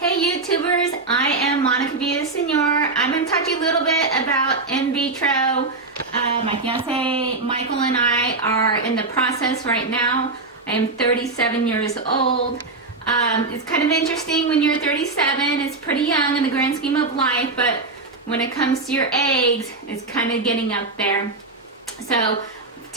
Hey YouTubers, I am Monica Villasenor. I'm going to talk to you a little bit about in vitro. My fiance Michael and I are in the process right now. I am 37 years old. It's kind of interesting when you're 37. It's pretty young in the grand scheme of life, but when it comes to your eggs, it's kind of getting up there. So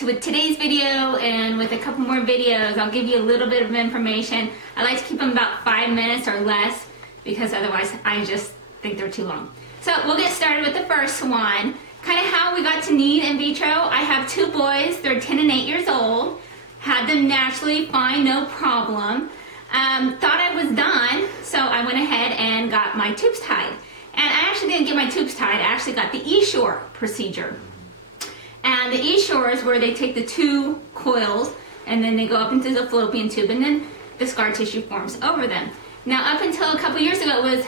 with today's video and with a couple more videos, I'll give you a little bit of information. I like to keep them about 5 minutes or less because otherwise I just think they're too long. So we'll get started with the first one. Kind of how we got to need in vitro. I have two boys, they're 10 and 8 years old. Had them naturally, fine, no problem. Thought I was done, so I went ahead and got my tubes tied. And I actually didn't get my tubes tied, I actually got the E-Shore procedure. And the E-Shore is where they take the two coils and then they go up into the fallopian tube and then the scar tissue forms over them. Now up until a couple years ago it was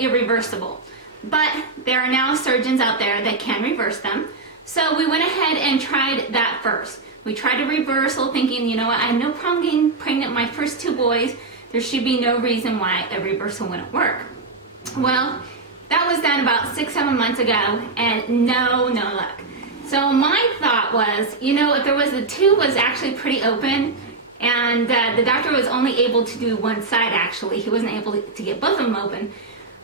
irreversible, but there are now surgeons out there that can reverse them. So we went ahead and tried that first. We tried a reversal thinking, you know what, I had no problem getting pregnant my first two boys. There should be no reason why a reversal wouldn't work. Well, that was done about 6-7 months ago and no luck. So my thought was, you know, if there was, the tube was actually pretty open and the doctor was only able to do one side actually. He wasn't able to get both of them open.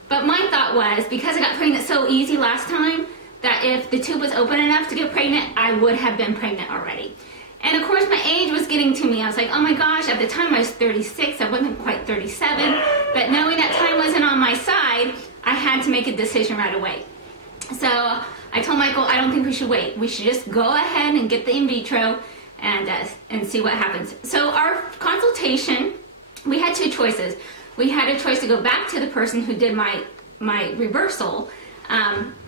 But my thought was, because I got pregnant so easy last time, that if the tube was open enough to get pregnant, I would have been pregnant already. And of course my age was getting to me. I was like, oh my gosh, at the time I was 36, I wasn't quite 37. But knowing that time wasn't on my side, I had to make a decision right away. So I told Michael, I don't think we should wait. We should just go ahead and get the in vitro and see what happens. So our consultation, we had two choices. We had a choice to go back to the person who did my reversal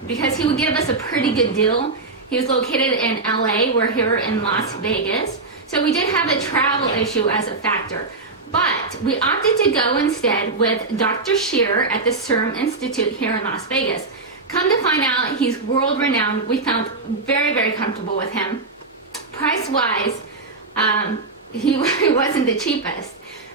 because he would give us a pretty good deal. He was located in LA, we're here in Las Vegas. So we did have a travel issue as a factor. But we opted to go instead with Dr. Shearer at the Serum Institute here in Las Vegas. Come to find out, he's world-renowned. We found very comfortable with him. Price-wise, he wasn't the cheapest,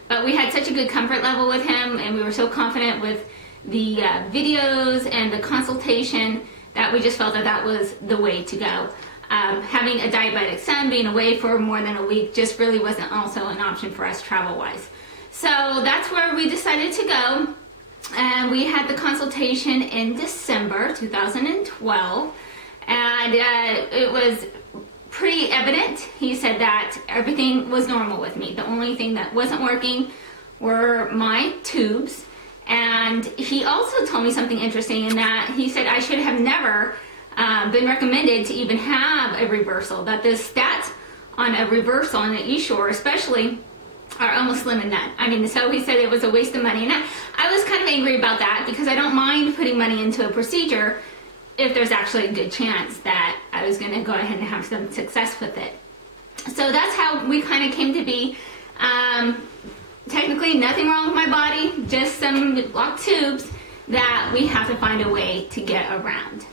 but we had such a good comfort level with him, and we were so confident with the videos and the consultation that we just felt that that was the way to go. Having a diabetic son, being away for more than a week, just really wasn't also an option for us travel-wise. So that's where we decided to go. And we had the consultation in December 2012, and it was pretty evident. He said that everything was normal with me. The only thing that wasn't working were my tubes. And he also told me something interesting in that he said I should have never been recommended to even have a reversal, that the stats on a reversal on the E-Shore especially are almost slim and none. I mean, so he said it was a waste of money, and I was kind of angry about that because I don't mind putting money into a procedure if there's actually a good chance that I was going to go ahead and have some success with it. So that's how we kind of came to be. Technically nothing wrong with my body, just some blocked tubes that we have to find a way to get around.